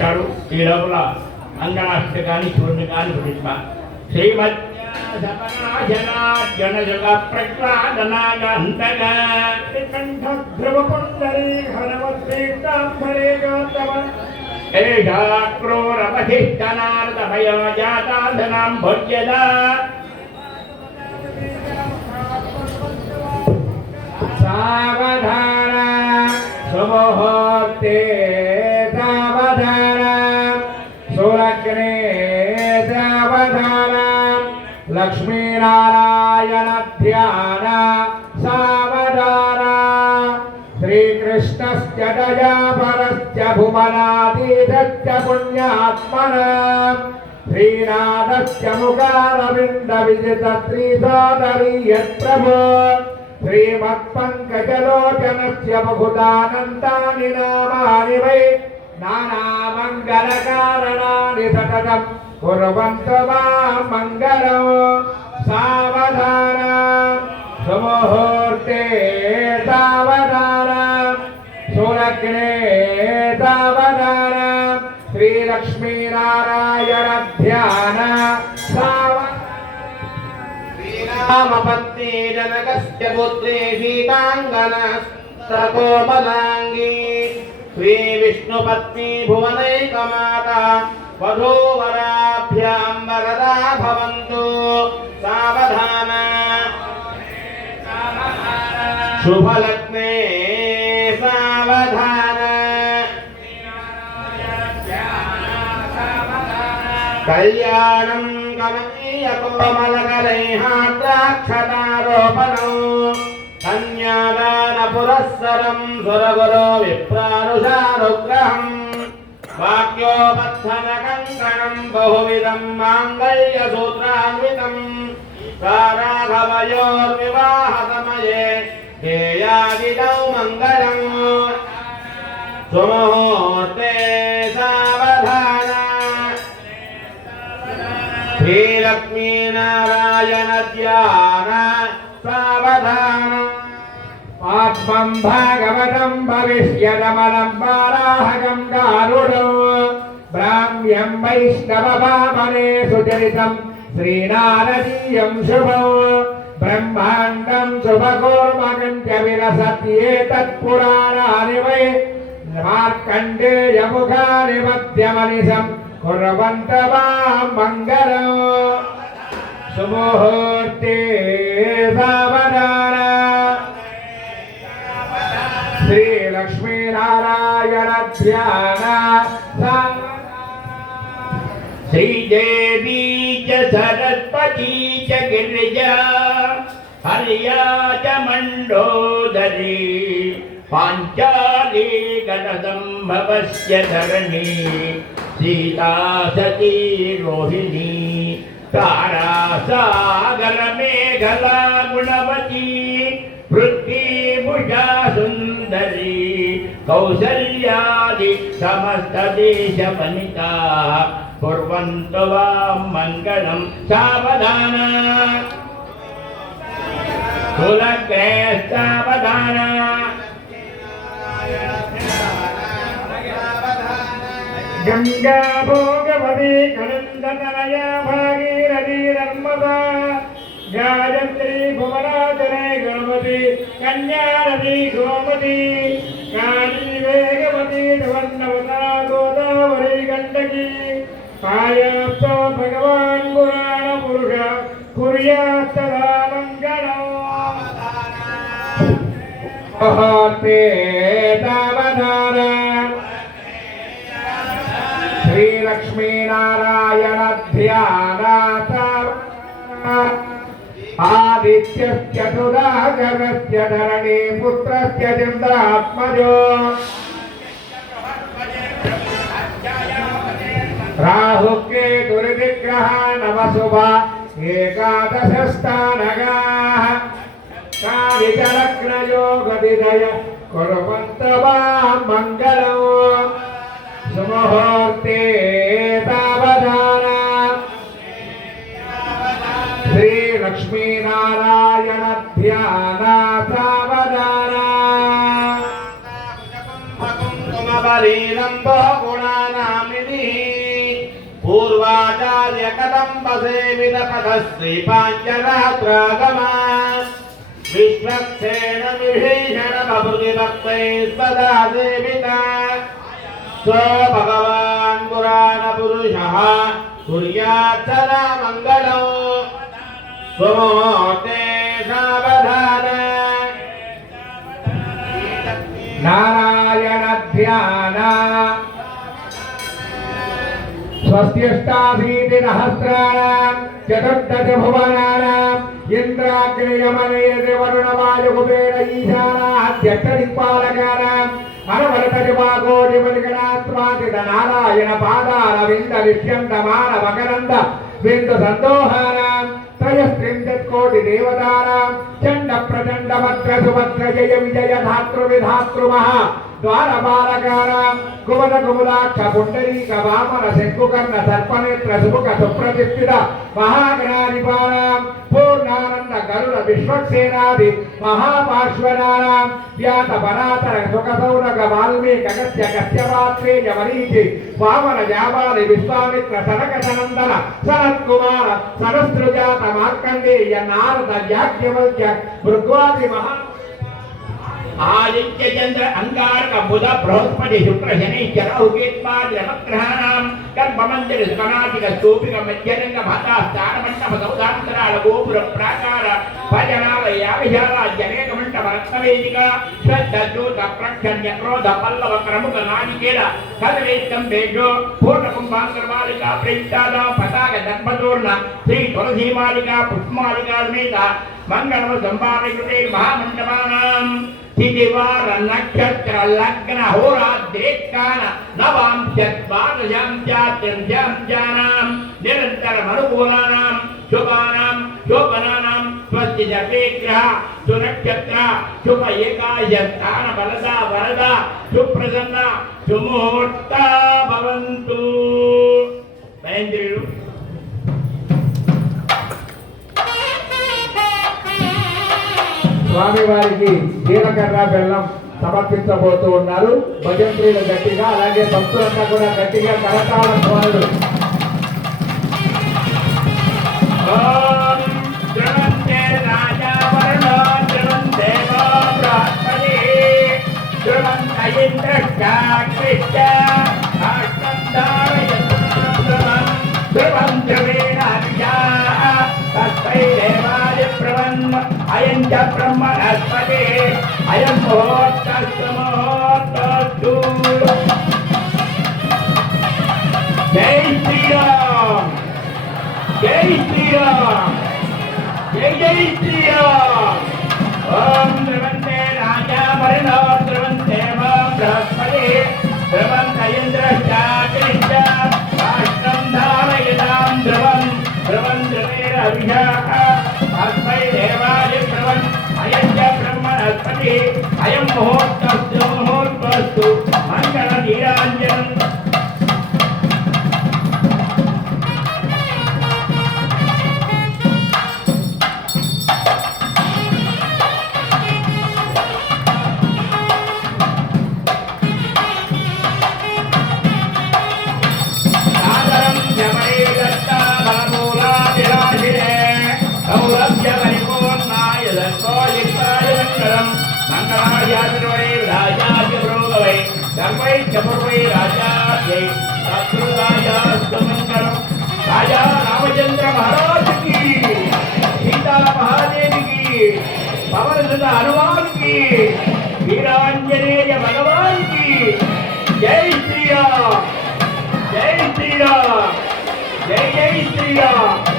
వచ్చాడు ఈ లోపల అంగనాష్టకాన్ని చూడండి కానీ పుట్టింప శ్రీమత్ జనజగ ప్రహ్లాదనాగంతక జాతాధనాం భోజ్యదా. సావధాన సుముహూర్తే లక్ష్మీనారాయణ ధ్యాన సావధాన శ్రీకృష్ణస్య దయాపరస్య భువనాతీతస్య పుణ్యాత్మనా శ్రీనాథస్య ముఖారవింద విజిత శ్రీసోదరీ యత్ప్రభో శ్రీమత్పంకజలోచనస్య బహుదానంతాని నామాని వై నానామంగళకారణాని సతతం కుర్వంతు మాం మంగళం సావధాన సుముహూర్తే సావధాన సురగ్నే సావధాన శ్రీలక్ష్మీనారాయణ ధ్యాన సావధాన రామపత్ని జనకస్య పుత్రే సీతాంగన వధూవరాభ్యాం వరదా భవంతు సావధాన శుభలగ్నే సావధాన కళ్యాణం గమనీయ కోమలకలైహాద్రాక్షతారోపణం కన్యాదాన పురస్సరం సురగురో విప్రానుషానుగ్రహం వాక్యోపస్థన కంకణం బహువిధం మాంగళ్య సూత్రాన్వితం రాఘవయోర్వివాహ సమయే ధ్యేయాదిదౌ మంగళం సుముహూర్తే ఆత్మం భాగవతం భవిష్యదమలం వారాహకం గారుడం బ్రాహ్మ్యం వైష్ణవ పామనే సుచరితం శ్రీనారదీయం శుభం బ్రహ్మాండం శుభకూర్మకం చ విరసత్యేతత్పురాణాని వై మార్కండేయముఖాని మధ్యమనిశం కుర్వంత వాం మంగళం సుముహూర్తే సావధాన శ్రీ లక్ష్మీనారాయణ ధ్యాన శ్రీదేవీ చ సరస్వతీ చ గిరిజా హర్యా చ మండోదరీ పాంచాలీ గణ సంభవస్య ధరణి సీతా సతీ రోహిణీ తారా కౌసల్యాది సమస్త దేశ వనితా కుర్వంతు వాం మంగళం సావధాన. కులగ్రే సావధాన గంగా భోగవతి కనందనయ భాగీరథి నర్మదా గాయత్రి పాయాస్తో భగవాన్ పురాణ పురుష కుర్యాస్తదా మంగళం ముహూర్తే ఆదిత్యస్య సుధాకరస్య ధరణి పుత్రస్య చంద్రాత్మజో राहुके दुर्दिग्रह नवशुभ एकादशस्थानगाः कालिजलग्नयोगदिदय कुर्वन्त वां मङ्गलम्। सुमहो। కదంబ సేవిత పద విభీషణ బభృతి భక్తై సదా సేవిత. స్వ భగవాన్ పురాణ పురుష మంగళం. స్వమోతే సావధాన. నారాయణ స్వస్తిష్టాభీతి సహస్రాణం చతుర్దశ భువనానాం ఇంద్రాగ్నియమనయతి వరుణవాయు కుబేర ఈశానాధ్యక్ష దిక్పాలకానాం అనవరతటి వాగోటి మలిగణాత్మాతిత నారాయణ పాదాల వింద విష్యంత మానవ కరంద బిందు సందోహానాం పుండరీక వామన శంకుకర్ణ సర్పనేత్ర సుముఖ సుప్రతిష్ఠిత మహాగణాధిపానాం పూర్ణానంద గరుడ విశ్వక్సేనాది మహాపార్శ్వనారాం వ్యాత పరాతర సుఖ సౌరగ వాల్మీక గస్య కశ్యపాత్రేయ మరీచి వామన జాబాలి విశ్వామిత్ర సనక సనందన సనత్కుమార సనస్రుజాత మార్కండేయ నారద వ్యాఖ్యవల్య భృగ్వాది మహా ఆదిత్య చంద్ర అంగారక బుధ బృహస్పతి శుక్ర శనైశ్చర చరౌకేత్వాది నవగ్రహాణం గర్భమందిర సుకనాటిక స్తూపిక మధ్యరంగ భత స్థాన మంటప సౌదాంతరాల గోపుర ప్రాకార భజనాల యావిశాల జనేక మంటప రత్నవేదిక శ్రద్ధ జూత ప్రక్షణ్య క్రోధ పల్లవ ప్రముఖ నానికేల కదవేత్తం బేజో పూర్ణ కుంభాంగమాలిక ప్రేక్షాద పతాక దర్భదూర్ణ శ్రీ తులసీమాలిక పుష్మాలిక మీద మంగళ సంభావయుతే మహామండపానాం. తిదివార నక్షత్ర లగ్న హోరాద్రేకాన నవాం చత్వాదశాం చాత్రింశాం జానాం. నిరంతరం అనుకూలానాం శుభానాం శోభనానాం స్వస్తి జపేగ్రహ సునక్షత్ర శుభ ఏకాయ స్థాన బలద వరద సుప్రసన్న సుముహూర్త భవంతు. మహేంద్రుడు స్వామివారికి జీలకర్ర బెల్లం సమర్పించబోతూ ఉన్నారు. భజంత్రీలు గట్టిగా అలాగే భక్తులంతా కూడా గట్టిగా కరతాళ స్వాములు. అయం ముహూర్తస్సు ముహూర్తస్తు జై శ్రీరామ్ జై శ్రీరామ్ జై జై శ్రీరామ్ ఓం రాజా రామచంద్ర మహారాజుకి సీతా మహాదేవికి పవనసుత హనుమాన్కి వీరాంజనేయ భగవాన్కి జై శ్రీరామ్ జై శ్రీరామ్ జై జై శ్రీరామ్.